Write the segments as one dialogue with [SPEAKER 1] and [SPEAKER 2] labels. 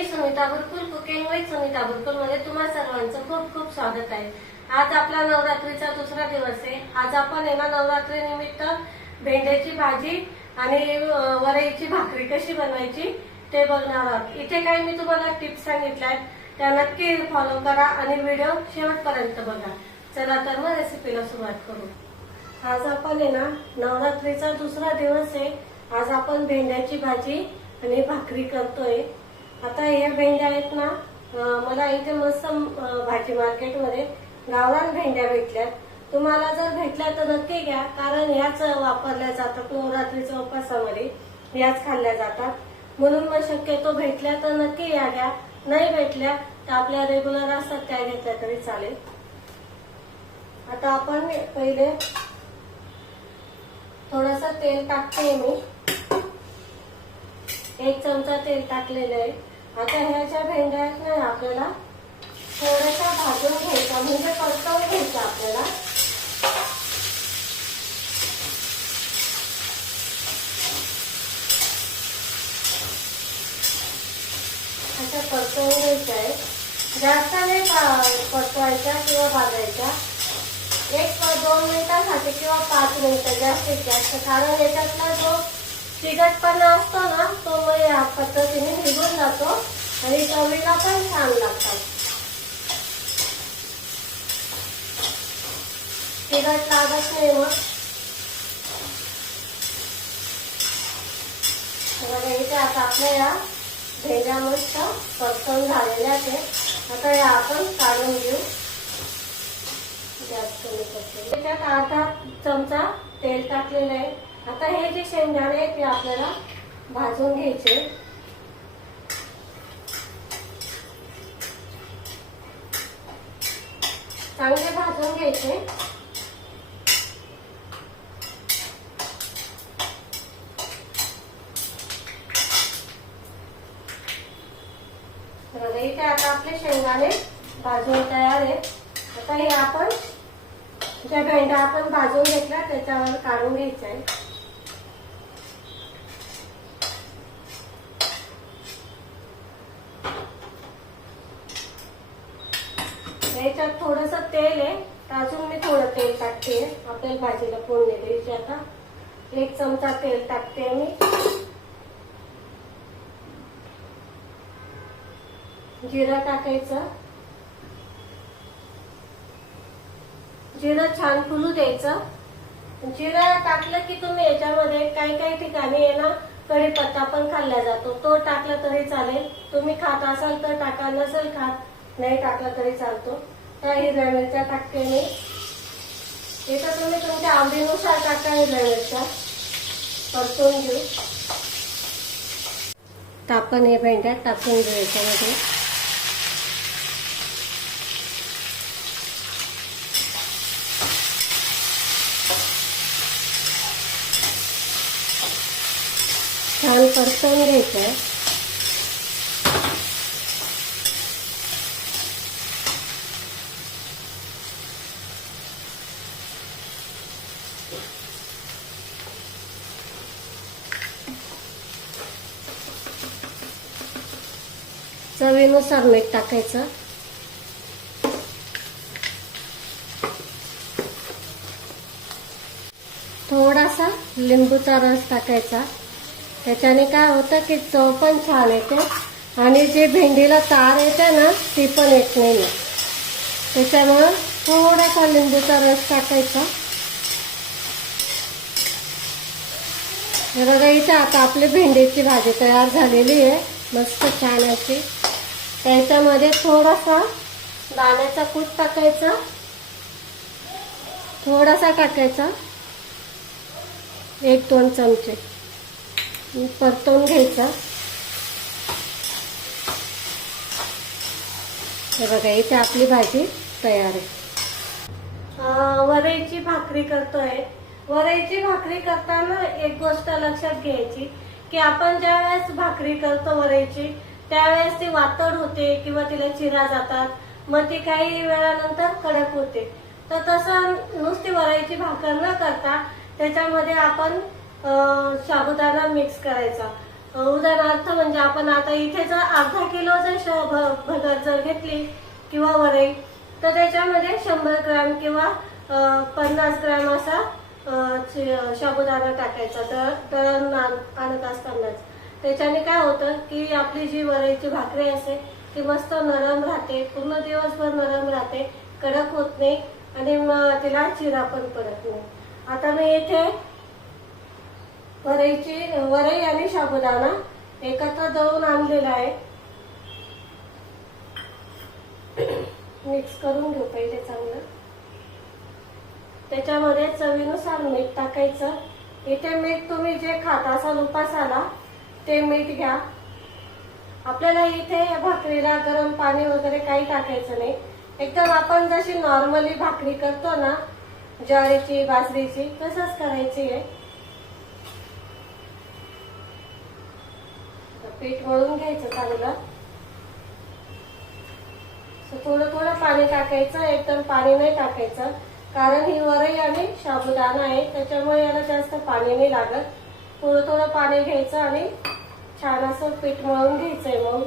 [SPEAKER 1] Me Sunita Burkul cooking with Sunita बुरकुलमध्ये तुम्हा सर्वांचं खूप खूप स्वागत आहे. आज आपला नवरात्रीचा दुसरा दिवस आहे. आज आपण आहे ना नवरात्री निमित्त भेंड्याची भाजी आणि वरईची भाकरी कशी बनवायची ते बघणार आहोत. इथे काही मी तुम्हाला टिप्स सांगितल्या आहेत त्या नक्की फॉलो करा आणि व्हिडिओ शेवटपर्यंत बघा. चला तर मग रेसिपीला सुरुवात करू. आज आपण आहे ना नवरात्रीचा दुसरा दिवस आहे. आज आपण भेंड्याची भाजी आणि भाकरी करतोय. आता या भेंड्या आहेत ना मला इथे मस्त भाजी मार्केटमध्ये गावरान भेंड्या भेटल्यात. तुम्हाला जर भेटल्या तर नक्की घ्या कारण याच वापरल्या जातात नवरात्रीच्या उपासामध्ये याच खाल्ल्या जातात. म्हणून मग शक्यतो भेटल्या तर नक्की या घ्या. नाही भेटल्या तर आपल्या रेग्युलर असतात त्या घेतल्या तरी चालेल. आता आपण पहिले थोडस तेल टाकते मी. एक चमचा तेल टाकलेलं आहे. आता ह्याच्या भेंड्या आहेत ना आपल्याला थोड्याशा भाजून घ्यायचा म्हणजे परतवून घ्यायचा आपल्याला. अशा परतवून घ्यायच्या आहेत जास्त नाही पा- परतवायच्या किंवा भाजायच्या. एक दोन मिनिटांसाठी किंवा पाच मिनिटं जास्तीत जास्त. कारण याच्यातला जो चिकटपणा असतो ना तो मग या पद्धतीने निघून जातो आणि चवीला पण छान लागतात. चिकट लागत नाही मग. बघा इथे आता आपल्या या भेंड्या मस्त परतवून झालेल्या आहेत. आता या आपण काढून घेऊ. जास्त कमी करते त्याच्यात अर्धा चमचा तेल टाकलेलं आहे. आता हे जे शेंगदाणे आहेत ते आपल्याला भाजून घ्यायचे. चांगले भाजून घ्यायचे. इथे आता आपले शेंगदाणे भाजून तयार आहेत. आता हे आपण ज्या भेंड्या आपण भाजून घेतल्या त्याच्यावर काढून घ्यायचं आहे याच्यात थोडस तेल आहे. तर अजून मी थोडं तेल टाकते. आपल्याला भाजीला फोडणी द्यायची आता. एक चमचा तेल टाकते मी. जिरं टाकायचं. जिरं छान फुलू द्यायचं. जिरं टाकलं की तुम्ही याच्यामध्ये काही काही ठिकाणी आहे ना कढीपत्ता पण खाल्ला जातो. तो टाकला तरी चालेल. तुम्ही खात असाल तर टाका नसेल खात नाही टाकला तरी चालतो. त्या हिरव्या मिरच्या टाकते मी इथं तुम्ही तुमच्या आवडीनुसार टाका हिरव्या मिरच्या परतून घेऊ. तापण हे भेंड्या टाकून घेऊ याच्यामध्ये छान परतून घ्यायचं. आहे चवीनुसार मीठ टाकायचं. थोडासा लिंबूचा रस टाकायचा. त्याच्याने काय होतं की चव पण छान येते आणि जे भेंडीला तार येते ना ती पण येत नाही. त्याच्यामुळं थोडासा लिंबूचा रस टाकायचा. हे बघा इथे आता आपली भेंडीची भाजी तयार झालेली आहे. मस्त छान अशी. त्याच्यामध्ये थोडासा दाण्याचा कूट टाकायचा. थोडासा टाकायचा. एक दोन चमचे. परतवून घ्यायचा. हे बघा इथे आपली भाजी तयार आहे. वरईची भाकरी करतोय. वरईची भाकरी करताना एक गोष्ट लक्षात घ्यायची की आपण ज्या वेळेस भाकरी करतो वरईची त्यावेळेस ती वातड होते किंवा तिला चिरा जातात. मग ती काही वेळानंतर कडक होते. तर तसं नुसती वरायची भाकर न करता त्याच्यामध्ये आपण साबुदाणा मिक्स करायचा. उदाहरणार्थ म्हणजे आपण आता इथे जर अर्धा किलो जर श- भ- भगर जर घेतली किंवा वरई तर त्याच्यामध्ये शंभर ग्रॅम किंवा पन्नास ग्रॅम असा अं, साबुदाणा टाकायचा. तर आण- आणत असतानाच. त्याच्याने काय होतं की आपली जी वरईची भाकरी असते ती मस्त नरम राहते पूर्ण दिवसभर नरम राहते कडक होत नाही आणि मग तिला चिरा पण पडत नाही. आता मी इथे वरईची वरई आणि साबुदाणा एकत्र दळून आणलेला आहे. मिक्स करून घेऊ पहिले चांगलं. त्याच्यामध्ये चवीनुसार मीठ टाकायचं. इथे मीठ तुम्ही जे खात असाल उपासाला ते मीठ घ्या. आपल्याला इथे भाकरीला गरम पाणी वगैरे काही टाकायचं नाही. एकदम आपण जशी नॉर्मली भाकरी करतो ना ज्वारीची बाजरीची तसंच करायची आहे. पीठ वळून घ्यायचं चांगलं. थोडं थोडं पाणी टाकायचं एकदम पाणी नाही टाकायचं. कारण ही वरई आणि साबुदाणा आहे त्याच्यामुळे याला जास्त पाणी नाही लागत. थोडं थोडं पाणी घ्यायचं आणि छान असं पीठ मळून घ्यायचंय मग.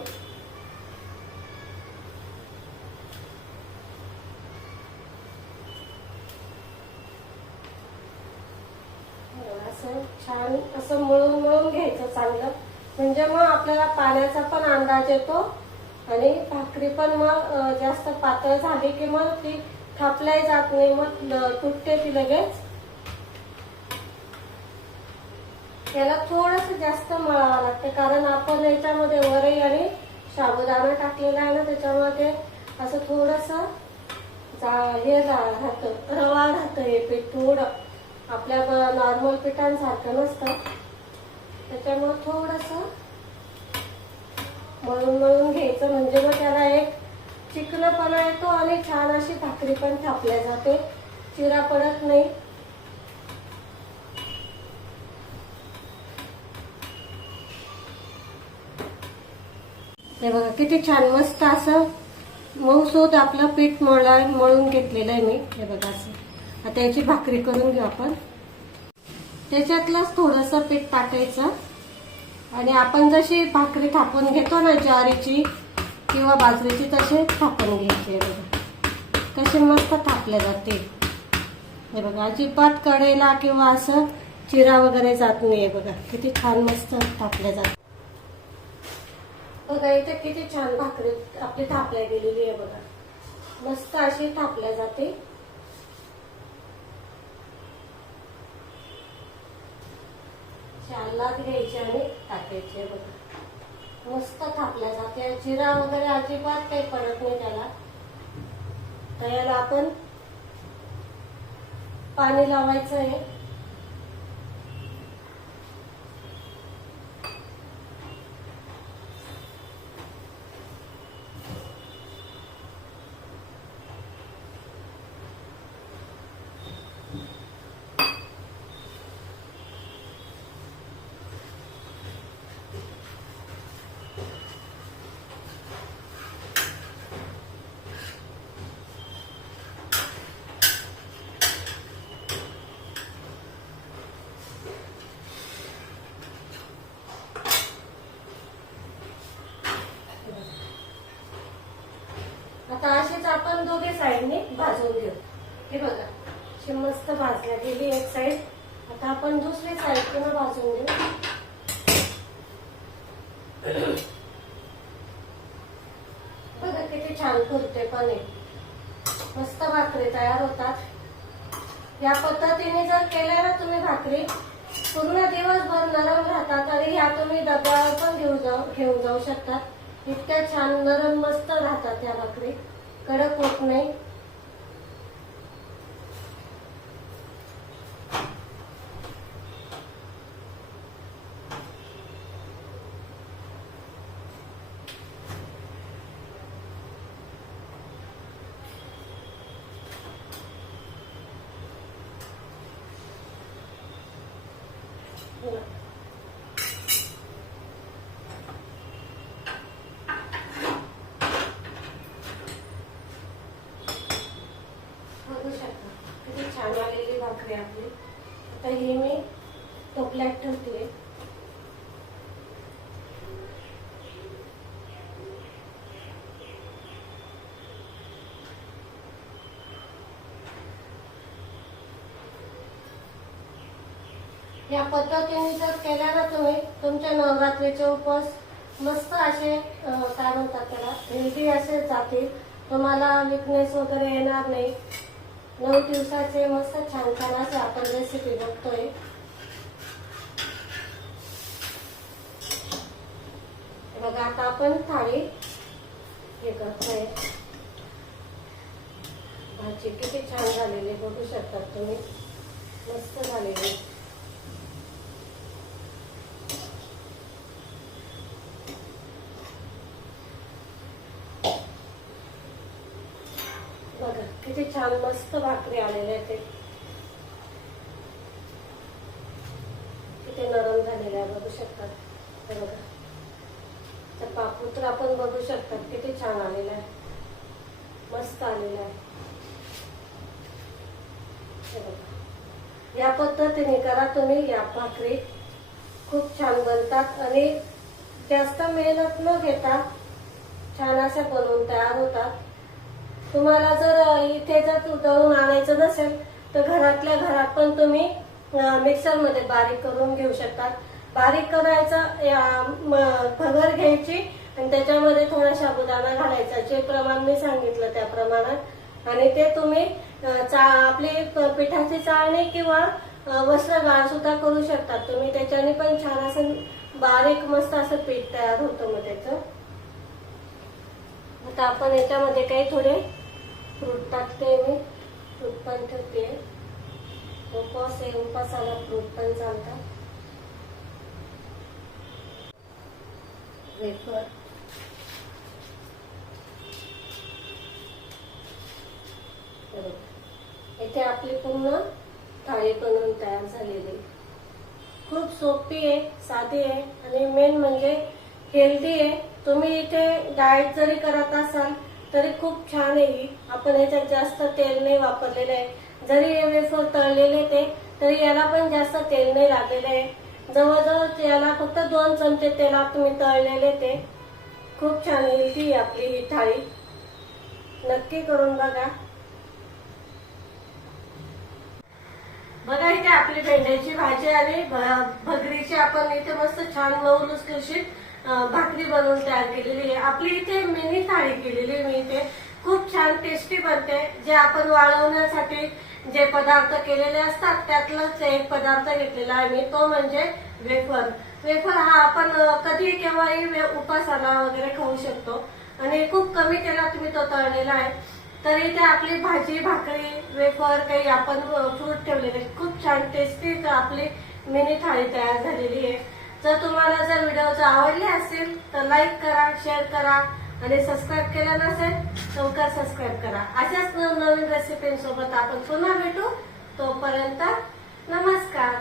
[SPEAKER 1] असं छान असं मळून मळून घ्यायचं चांगलं. म्हणजे मग आपल्याला पाण्याचा पण अंदाज येतो आणि भाकरी पण मग जास्त पातळ झाली की मग ती थापल्याही जात नाही मग तुटते ती लगेच. याला थोडस जास्त मळावं लागतं. कारण आपण याच्यामध्ये वरई आणि साबुदाणा टाकलेला आहे ना त्याच्यामुळे ते असं थोडस हे रा- राहतं रवा राहतं हे पीठ थोडं. आपल्या नॉर्मल पिठांसारखं नसतं. त्याच्यामुळे थोडस मळून मळून घ्यायचं. म्हणजे मग त्याला एक चिकलपणा येतो आणि छान अशी भाकरी पण थापल्या जाते. चिरा पडत नाही. हे बघा किती छान मस्त असं मऊसूद आपलं पीठ मळा मळून घेतलेलं आहे मी. हे बघा असं. आता याची भाकरी करून घेऊ आपण. त्याच्यातलंच थोडंसं पीठ टाकायचं आणि आपण जशी भाकरी थापून घेतो ना ज्वारीची किंवा बाजरीची तसे थापून घ्यायची बघा. कशी मस्त थापले जाते. हे बघा अजिबात कडेला किंवा असं चिरा वगैरे जात नाही बघा. किती छान मस्त थापल्या जात बघा इथं किती छान भाकरी आपली थापल्या गेलेली आहे बघा. मस्त अशी थापल्या जाते. शालात घ्यायची आणि टाकायची आहे बघा. मस्त थापल्या जाते. जिरा वगैरे अजिबात काही पडत नाही त्याला. तर याला आपण पाणी लावायचं आहे. आता अशीच आपण दोघे साईडने भाजून घेऊ. हे बघा अशी मस्त भाजल्या गेली एक साईड आता आपण दुसरी साईड पुन्हा भाजून घेऊ. बघा किती छान फुलते पण. आहे. मस्त भाकरी तयार होतात. या पद्धतीने जर केल्या ना तुम्ही भाकरी पूर्ण दिवसभर नरम राहतात आणि ह्या तुम्ही डब्यावर पण घेऊन जाऊ घेऊन जाऊ शकतात. इतक्या छान नरम मस्त राहतात या भाकरी कडक होत नाही Yeah. लागते आपले. आता हे मी टोपल्यात ठेवते. या पद्धतीने जर केला ना तुम्ही तुमच्या नवरात्रीचे उपवास मस्त असे काय म्हणतात त्याला हेल्दी असे जातील. तुम्हाला विकनेस वगैरे येणार नाही. नऊ दिवसाचे मस्त छान छान असे आपण रेसिपी बघतोय. बघा आता आपण थाळी हे करतोय. भाजी किती छान झालेली बघू शकतात तुम्ही. मस्त झालेली बघा किती छान मस्त भाकरी आलेल्या आहेत ते. किती नरम झालेल्या आहे बघू शकतात बघा. तर पापूत्र आपण बघू शकतात किती छान आलेला आहे. मस्त आलेला आहे. या पद्धतीने करा तुम्ही या भाकरी. खूप छान बनतात आणि जास्त मेहनत न घेता छान अशा बनवून तयार होतात. तुम्हाला जर इथे जर दळून आणायचं नसेल तर घरातल्या घरात पण तुम्ही मिक्सरमध्ये बारीक करून घेऊ शकतात बारीक करायचं भगर घ्यायची आणि त्याच्यामध्ये थोडा साबुदाणा घालायचा जे प्रमाण मी सांगितलं त्या प्रमाणात आणि ते तुम्ही चा आपली पिठाची चाळणी किंवा वस्त्र वस्त्रगाळ सुद्धा करू शकतात तुम्ही त्याच्याने पण छान असं बारीक मस्त असं पीठ तयार होतं मग त्याचं. आता आपण याच्यामध्ये काही थोडे फ्रूट टाकते मी? फ्रूट पण ठेवते. उपवास आहे उपवासाला फ्रूट पण चालतात वेफर. इथे आपली पूर्ण थाळी बनवून तयार झालेली. खूप सोपी आहे साधी आहे आणि मेन म्हणजे हेल्दी आहे. तुम्ही इथे डाएट जरी करत असाल तरी खूप छान आहे. ही आपण याच्यात जास्त तेल नाही वापरलेलं आहे. जरी हे वेफर तळलेले ते तरी याला पण जास्त तेल नाही लागलेलं आहे. जवळजवळ याला फक्त दोन चमचे तेलात तुम्ही तळलेले ते. खूप छान येईल आपली ही थाळी. नक्की करून बघा. बघा इथे आपली भेंड्याची भाजी आली. भगरीची आपण इथे मस्त छान मऊ लुसलुशीत भाकरी बनवून तयार केलेली आहे. आपली इथे मिनी थाळी केलेली आहे मी इथे. खूप छान टेस्टी बनते. जे आपण वाळवण्यासाठी जे पदार्थ केलेले असतात त्यातलाच एक पदार्थ घेतलेला आहे मी. तो म्हणजे वेफर. वेफर हा आपण कधी केव्हाही वे- उपासाला वगैरे खाऊ शकतो. आणि खूप कमी तेलात तुम्ही तो तळलेला आहे. तर इथे आपली भाजी भाकरी वेफर काही आपण फ्रूट ठेवलेले खूप छान टेस्टी आपली मिनी थाळी तयार झालेली आहे. जर तुम्हाला जर व्हिडिओ आवडले असेल तर लाईक करा शेअर करा आणि सबस्क्राईब केला नसेल तर सबस्क्राईब करा. अशाच नवनवीन रेसिपींसोबत आपण पुन्हा भेटू. तोपर्यंत नमस्कार.